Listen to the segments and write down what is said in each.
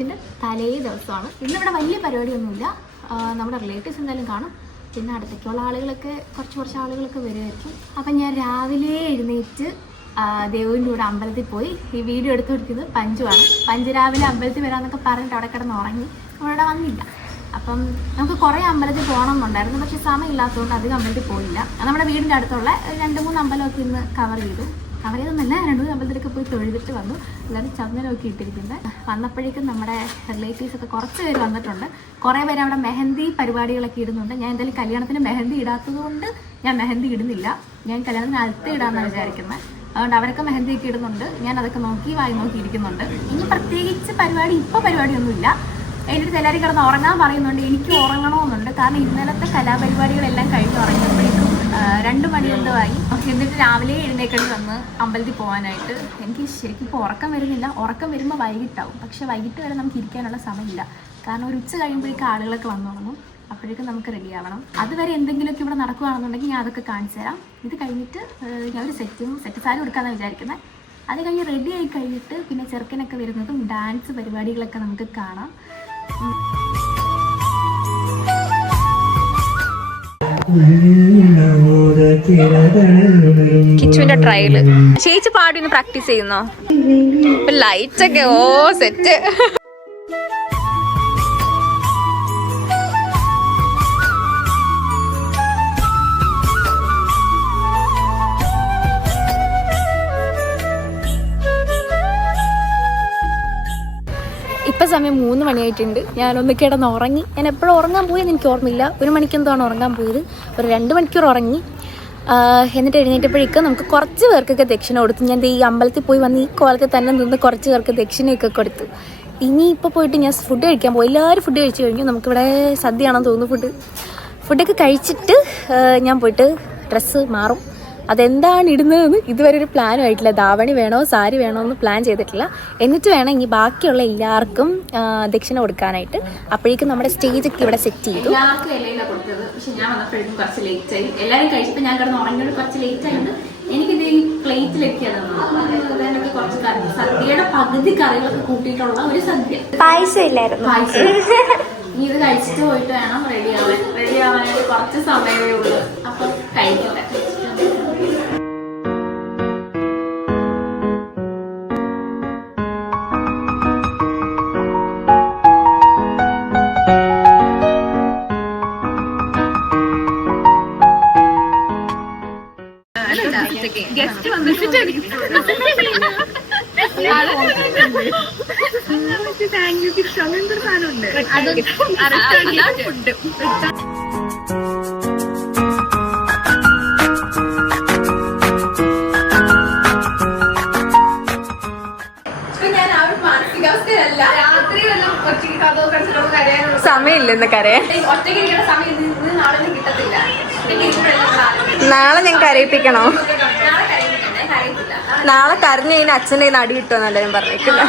കല്യാണത്തിൻ്റെ തലേ ദിവസമാണ്. ഇന്നിവിടെ വലിയ പരിപാടിയൊന്നുമില്ല. നമ്മുടെ റിലേറ്റീവ്സ് എന്തായാലും കാണും. പിന്നെ അടുത്തേക്കുള്ള ആളുകളൊക്കെ കുറച്ച് ആളുകളൊക്കെ വരുമായിരിക്കും. അപ്പം ഞാൻ രാവിലെ എഴുന്നേറ്റ് ദേവുവിൻ്റെ കൂടെ അമ്പലത്തിൽ പോയി. ഈ വീഡിയോ എടുത്തു കൊടുക്കുന്നത് പഞ്ചുവാണ്. പഞ്ച് രാവിലെ അമ്പലത്തിൽ വരാമെന്നൊക്കെ പറഞ്ഞിട്ട് അവിടെ കിടന്ന് ഉറങ്ങി. അവിടെ വന്നില്ല. അപ്പം നമുക്ക് കുറേ അമ്പലത്തിൽ പോകണമെന്നുണ്ടായിരുന്നു. പക്ഷെ സമയമില്ലാത്തതുകൊണ്ട് അധികം അമ്പലത്തിൽ പോയില്ല. നമ്മുടെ വീടിൻ്റെ അടുത്തുള്ള 2-3 അമ്പലമൊക്കെ ഇന്ന് കവർ ചെയ്തെന്നല്ല 2-3 അമ്പലത്തിലൊക്കെ പോയി തൊഴുതിട്ട് വന്നു. എല്ലാവരും ചന്ദനമൊക്കെ ഇട്ടിരിക്കുന്നത്. വന്നപ്പോഴേക്കും നമ്മുടെ റിലേറ്റീവ്സൊക്കെ കുറച്ച് പേര് വന്നിട്ടുണ്ട്. കുറേ പേര് അവിടെ മെഹന്തി പരിപാടികളൊക്കെ ഇടുന്നുണ്ട്. ഞാൻ എന്തായാലും കല്യാണത്തിന് മെഹന്തി ഇടാത്തത് കൊണ്ട് ഞാൻ മെഹന്തി ഇടുന്നില്ല. ഞാൻ കല്യാണത്തിന് അടുത്ത് ഇടാമെന്നാണ് വിചാരിക്കുന്നത്. അതുകൊണ്ട് അവരൊക്കെ മെഹന്തിയൊക്കെ ഇടുന്നുണ്ട്. ഞാൻ അതൊക്കെ വായി നോക്കിയിരിക്കുന്നുണ്ട്. ഇനി പ്രത്യേകിച്ച് പരിപാടിയൊന്നുമില്ല. എന്നിട്ട് എല്ലാവരും കിടന്ന് ഉറങ്ങാൻ പറയുന്നുണ്ട്. എനിക്ക് ഉറങ്ങണമെന്നുണ്ട്. കാരണം ഇന്നലത്തെ കലാപരിപാടികളെല്ലാം കഴിഞ്ഞ് ഉറങ്ങിയപ്പോഴേക്കും 2 മണി എന്തോ ആയി. എന്നിട്ട് രാവിലെ എഴുന്നേക്കേണ്ടി വന്ന് അമ്പലത്തിൽ പോകാനായിട്ട്. എനിക്ക് ശരിക്കും ഇപ്പോൾ ഉറക്കം വരുന്നില്ല. ഉറക്കം വരുമ്പോൾ വൈകിട്ടാവും. പക്ഷെ വൈകിട്ട് വരെ നമുക്ക് ഇരിക്കാനുള്ള സമയമില്ല. കാരണം ഒരു ഉച്ച കഴിയുമ്പോഴേക്കും ആളുകളൊക്കെ വന്നു തുടങ്ങും. അപ്പോഴേക്കും നമുക്ക് റെഡി ആവണം. അതുവരെ എന്തെങ്കിലുമൊക്കെ ഇവിടെ നടക്കുകയാണെന്നുണ്ടെങ്കിൽ ഞാൻ അതൊക്കെ കാണിച്ചു തരാം. ഇത് കഴിഞ്ഞിട്ട് ഞാൻ ഒരു സെറ്റ് സാരി കൊടുക്കാമെന്നാണ് വിചാരിക്കുന്നത്. അത് കഴിഞ്ഞ് റെഡി ആയി കഴിഞ്ഞിട്ട് പിന്നെ ചെറുക്കനൊക്കെ വരുന്നതും ഡാൻസ് പരിപാടികളൊക്കെ നമുക്ക് കാണാം. കിച്ചുവിന്റെ ട്രയല് ചേച്ചി പാടി ഒന്ന് പ്രാക്ടീസ് ചെയ്യുന്നോ? ലൈറ്റ് ഒക്കെ സെറ്റ്. ഇപ്പം സമയം 3 മണിയായിട്ടുണ്ട്. ഞാനൊന്ന് കിടന്ന് ഉറങ്ങി. ഞാൻ എപ്പോഴും ഉറങ്ങാൻ പോയെന്ന് എനിക്ക് ഓർമ്മയില്ല. 1 മണിക്കെന്താണ് ഉറങ്ങാൻ പോയത്. ഒരു 2 മണിക്കൂർ ഉറങ്ങി. എന്നിട്ട് എഴുന്നേറ്റപ്പോഴേക്കും നമുക്ക് കുറച്ച് പേർക്കൊക്കെ ദക്ഷിണ കൊടുത്തു. ഞാൻ ഈ അമ്പലത്തിൽ പോയി വന്ന് ഈ കോലത്തിൽ തന്നെ നിന്ന് കുറച്ച് പേർക്ക് ദക്ഷിണയൊക്കെ കൊടുത്തു. ഇനിയിപ്പോൾ പോയിട്ട് ഞാൻ ഫുഡ് കഴിക്കാൻ പോകും. എല്ലാവരും ഫുഡ് കഴിച്ച് കഴിഞ്ഞു. നമുക്കിവിടെ സദ്യയാണെന്ന് തോന്നുന്നു. ഫുഡൊക്കെ കഴിച്ചിട്ട് ഞാൻ പോയിട്ട് ഡ്രസ്സ് മാറും. അതെന്താണ് ഇടുന്നതെന്ന് ഇതുവരെ ഒരു പ്ലാനും ആയിട്ടില്ല. ധാവണി വേണോ സാരി വേണോ എന്ന് പ്ലാൻ ചെയ്തിട്ടില്ല. എന്നിട്ട് വേണം ഇനി ബാക്കിയുള്ള എല്ലാവർക്കും ദക്ഷിണ കൊടുക്കാനായിട്ട്. അപ്പോഴേക്കും നമ്മുടെ സ്റ്റേജൊക്കെ ഇവിടെ സെറ്റ് ചെയ്തു. എല്ലാവർക്കും ഇലയിലാണ് കൊടുത്തത്. പക്ഷെ ഞാൻ വന്നപ്പോഴേക്കും കുറച്ച് ലേറ്റ് ആയി. എല്ലാവരും കഴിച്ചപ്പോൾ ഞാൻ കിടന്ന് ഉറങ്ങിയത് കുറച്ച് ലേറ്റ് ആയിട്ട് എനിക്കിത് ഈ പ്ലേറ്റിലൊക്കെയാണ് കുറച്ച് കറി, സദ്യയുടെ പകുതി കറികളൊക്കെ കൂട്ടിയിട്ടുള്ള ഒരു സദ്യ. പായസം ഇല്ലായിരുന്നു. ഇനി ഇത് കഴിച്ചിട്ട് പോയിട്ട് വേണം റെഡി ആവാനായിട്ട് കുറച്ച് സമയമേ ഉള്ളൂ. അപ്പൊ കഴിക്കട്ടെ. ഗസ്റ്റ് വന്നിട്ട് സമയമില്ലെന്ന് കരയാൻ. നാളെ ഞാൻ കരയിപ്പിക്കണോ? നാളെ കരഞ്ഞു കഴിഞ്ഞാൽ അച്ഛൻ്റെ നടി കിട്ടുമെന്നല്ല ഞാൻ പറഞ്ഞേക്കുന്നത്.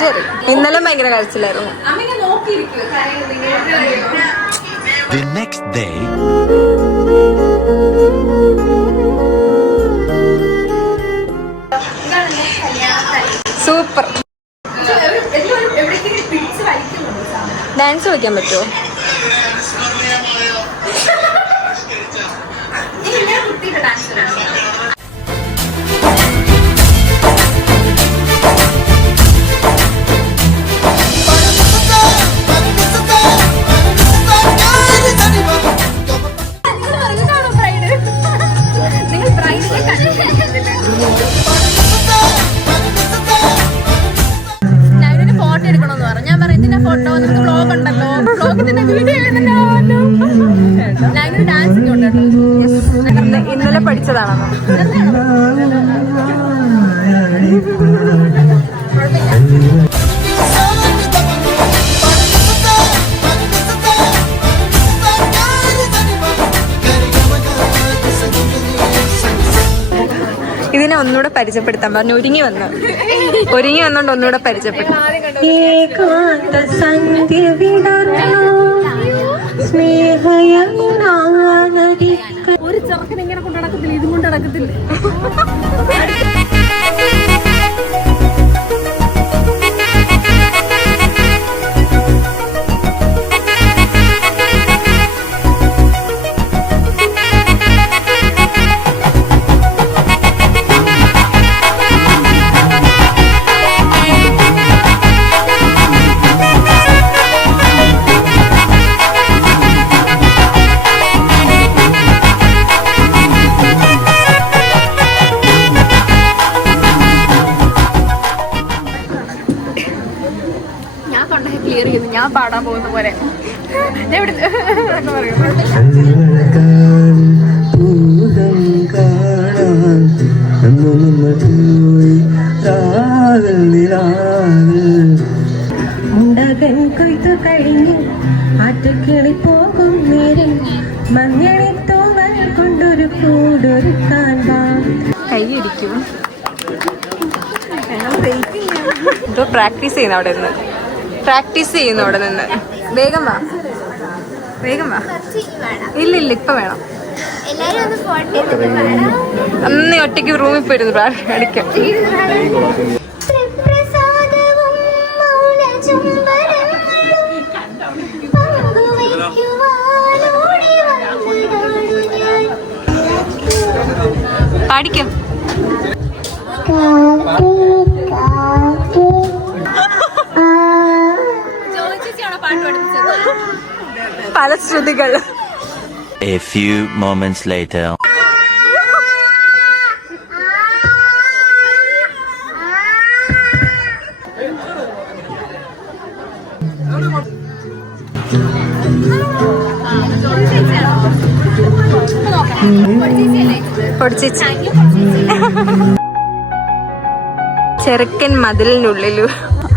ശരി. ഇന്നലെ ഭയങ്കര കരച്ചിലായിരുന്നു. സൂപ്പർ. ഡാൻസ് കളിക്കാൻ പറ്റുമോ? ഫോട്ടോ എടുക്കണമെന്ന് പറഞ്ഞു. ഞാൻ പറഞ്ഞു ഇതിന്റെ ഫോട്ടോ നമുക്ക് വ്ലോഗ് ഉണ്ടല്ലോ, വ്ലോഗിന്റെ വീഡിയോ ഞാനൊരു ഡാൻസ് ഒക്കെ ഉണ്ട്. ഇന്നലെ പഠിച്ചതാണോ? ഇതിനെ ഒന്നുകൂടെ പരിചയപ്പെടുത്താൻ പറഞ്ഞു. ഒരുങ്ങി വന്നോണ്ട് ഒന്നുകൂടെ പരിചയപ്പെടുത്താം. ഒരു ഇങ്ങനെ കൊണ്ട് നടക്കത്തില്ല, ഇതും കൊണ്ട് നടക്കത്തില്ല. ഞാൻ പാടാൻ പോകുന്ന പോലെ മുണ്ടകൻ കൊയ്ത്തു കഴിഞ്ഞ് ആറ്റുകിളി പോകും നേരം മഞ്ഞണി തോവൽ കൊണ്ടൊരു കൂടൊരുക്കാൻ കൈയിടിക്കും. എന്തോ പ്രാക്ടീസ് ചെയ്യുന്നു അവിടെ നിന്ന്, പ്രാക്ടീസ് ചെയ്യുന്നു അവിടെ നിന്ന്. വേഗം വാ, വേഗം വാ. ഇല്ല ഇല്ല, ഇപ്പൊ വേണം. അന്ന് ഒറ്റയ്ക്ക് റൂമിൽ പോയിരുന്നു അടിക്കാം. പാടിക്കും. പല ശ്രുതികൾ. A few moments later. ചെറുക്കൻ മതിലിനുള്ളിലു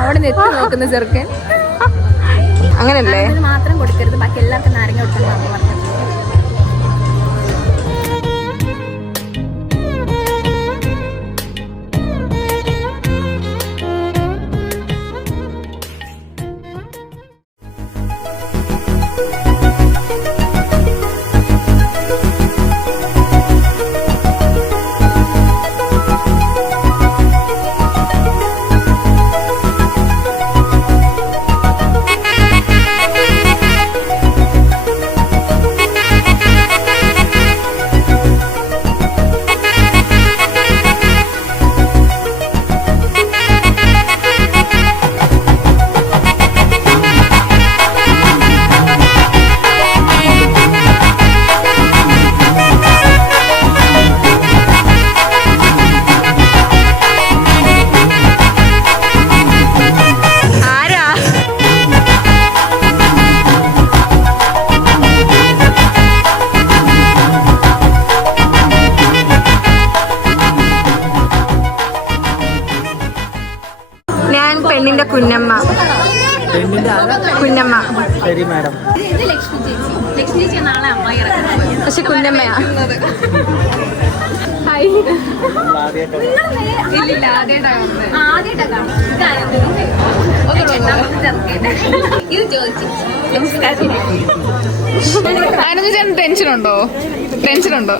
അവിടെ നെത്തി നോക്കുന്ന ചെറുക്കൻ. അങ്ങനല്ലേ? മാത്രം കൊടുക്കരുത്, ബാക്കി എല്ലാവർക്കും നാരങ്ങ കൊടുക്കണം. പെണ്ണിന്റെ കുഞ്ഞമ്മ. കുഞ്ഞമ്മ പക്ഷെ കുഞ്ഞമ്മയാ. ടെൻഷനുണ്ടോ? ടെൻഷനുണ്ടോ?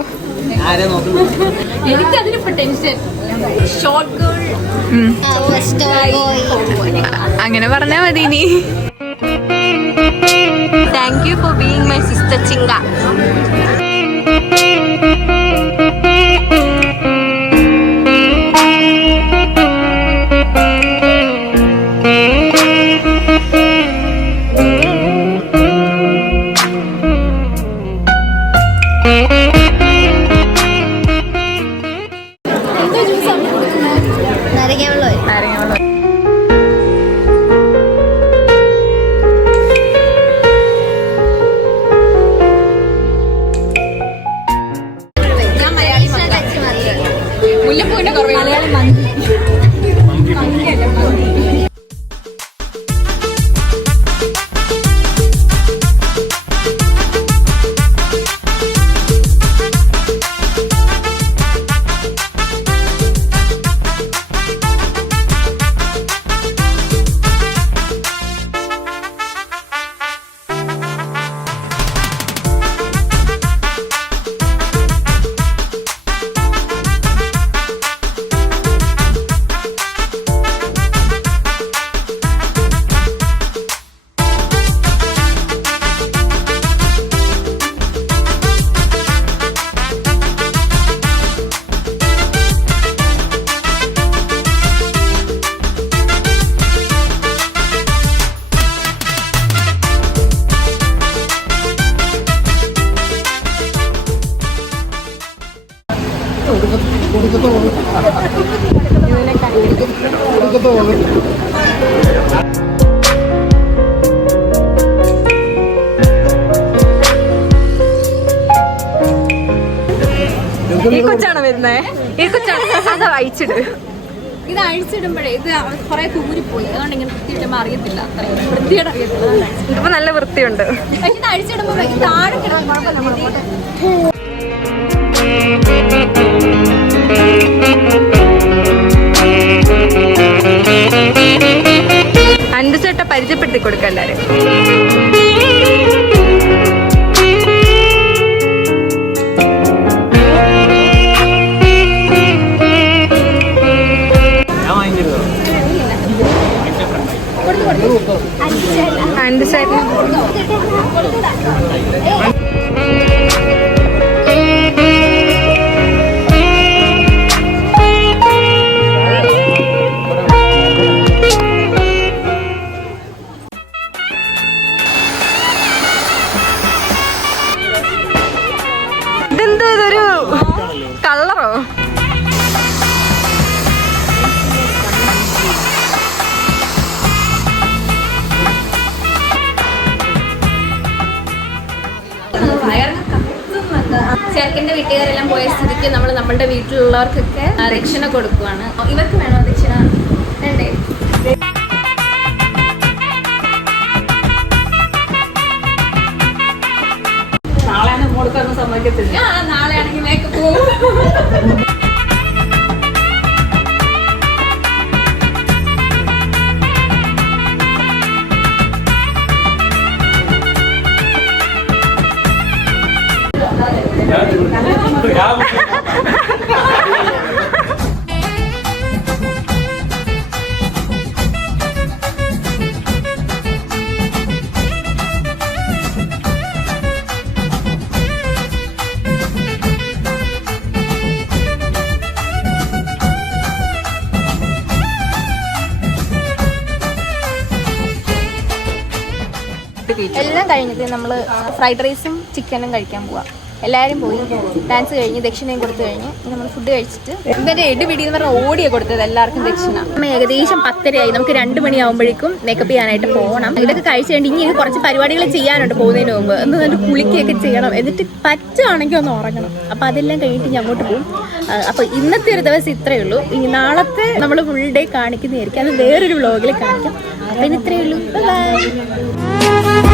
എനിക്കതിനിപ്പോ ടെൻഷൻ. ഷോർട്ട് ഗേൾ അങ്ങനെ പറഞ്ഞാ മതി. ഇനി thank you for being my sister Chinka. ഈ കൊച്ചാണ് വരുന്നേ, ഈ കൊച്ചാണ്. അത് അയച്ചിട്. ഇത് അഴിച്ചിടുമ്പോഴേ ഇത് കുറെ കൂരിപ്പോയി, അതുകൊണ്ട് ഇങ്ങനെ വൃത്തിയിടുമ്പോൾ അറിയത്തില്ല, അത്രയും വൃത്തിയോടെ അറിയത്തില്ല. ഇതിപ്പോ നല്ല വൃത്തിയുണ്ട്. പക്ഷെ ഇത് അഴിച്ചിടുമ്പോൾ താഴെ കിടക്കും, കുഴപ്പമില്ല. അൻഡുചേട്ട പരിചയപ്പെടുത്തി കൊടുക്കാം എല്ലാരും. അൻഡുചേട്ടൻ ഇതെന്തോ ഇതൊരു കളറോ? ചെറുക്കന്റെ വീട്ടുകാരെല്ലാം പോയ സ്ഥിതിക്ക് നമ്മൾ നമ്മളുടെ വീട്ടിലുള്ളവർക്കൊക്കെ ദക്ഷിണ കൊടുക്കുവാണ്. ഇവർക്ക് വേണോ ദക്ഷിണ? വേണ്ടേ? നാളെ ആണെങ്കിൽ മേക്കപ്പ് പോകും. എല്ലാം കഴിഞ്ഞിട്ട് നമ്മൾ ഫ്രൈഡ് റൈസും ചിക്കനും കഴിക്കാൻ പോവാം. എല്ലാവരും പോയി ഡാൻസ് കഴിഞ്ഞ് ദക്ഷിണയും കൊടുത്തു കഴിഞ്ഞ് നമ്മൾ ഫുഡ് കഴിച്ചിട്ട് ഇതിൻ്റെ എടുപിടി എന്ന് പറഞ്ഞാൽ ഓടിയാണ് കൊടുത്തത് എല്ലാവർക്കും ദക്ഷിണ. നമ്മൾ ഏകദേശം 10:30 നമുക്ക് 2 മണിയാകുമ്പോഴേക്കും മേക്കപ്പ് ചെയ്യാനായിട്ട് പോകണം. ഇതൊക്കെ കഴിച്ചു കഴിഞ്ഞ് ഇനി കുറച്ച് പരിപാടികൾ ചെയ്യാനുണ്ട് പോകുന്നതിന് മുമ്പ്. എന്നിട്ട് കുളിക്കുകയൊക്കെ ചെയ്യണം, എന്നിട്ട് പറ്റുകയാണെങ്കിൽ ഒന്ന് ഉറങ്ങണം. അപ്പോൾ അതെല്ലാം കഴിഞ്ഞിട്ട് ഞാൻ അങ്ങോട്ട് പോകും. അപ്പോൾ ഇന്നത്തെ ഒരു ദിവസം ഇത്രയേ ഉള്ളൂ. ഇനി നാളത്തെ നമ്മൾ ഫുൾ ഡേ കാണിക്കുന്നതായിരിക്കും, അത് വേറൊരു വ്ളോഗിൽ കാണിക്കാം. അപ്പം ഇത്രയേ ഉള്ളൂ. ബൈ.